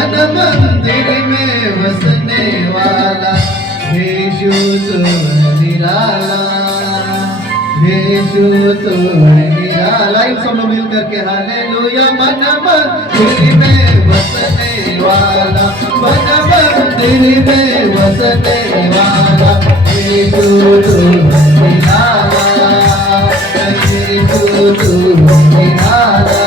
मन मंदिर में बसने वाला यीशु तो निराला, यीशु तो निराला। इन सब लोग मिल करके हालेलुया। मन मंदिर में बसने वाला, मन मंदिर में बसने वाला यीशु तो निराला, यीशु तो निराला।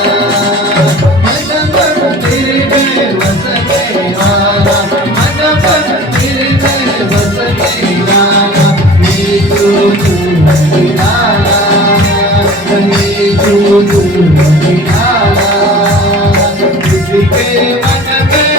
किसके मन में